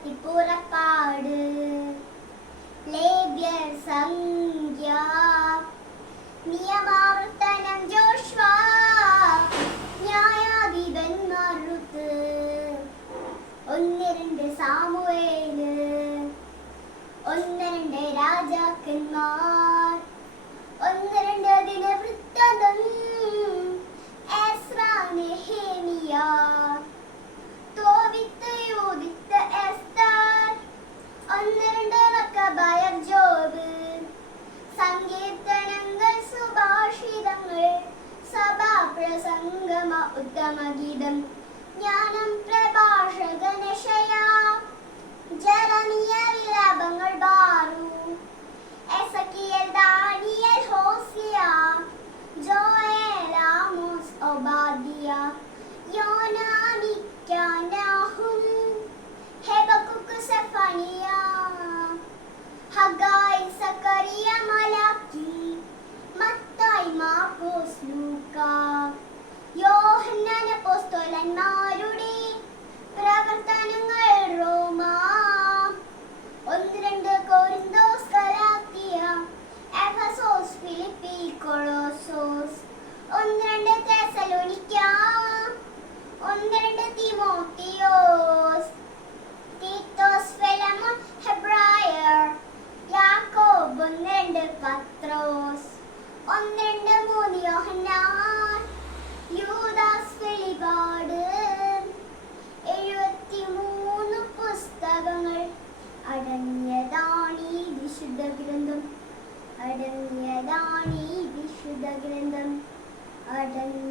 നടത്തി പുറപ്പാട് ലേബ്യ സംഖ്യ. നിയമാവർത്തനം ജോഷ്വ. ന്യായാധിപന്മാരുത്ത് ഒന്ന് രണ്ട് സാമുവേൽ. ഒന്ന് രണ്ട് രാജാക്കന്മാർ. ഒന്ന് രണ്ട് ഉത്തമഗീതം. ജ്ഞാനം പ്രഭാഷകനശയ ജലനീയ വിലാപങ്ങൾ Baruch. Ezekiel Daniel Hosea Joel Amos Obadiah. Habakkuk അപ്പോസ്തലന്മാരുടെ പ്രവർത്തനങ്ങൾ അടങ്ങിയതാണീ വിശുദ്ധ ഗ്രന്ഥം അടങ്ങിയതാണീ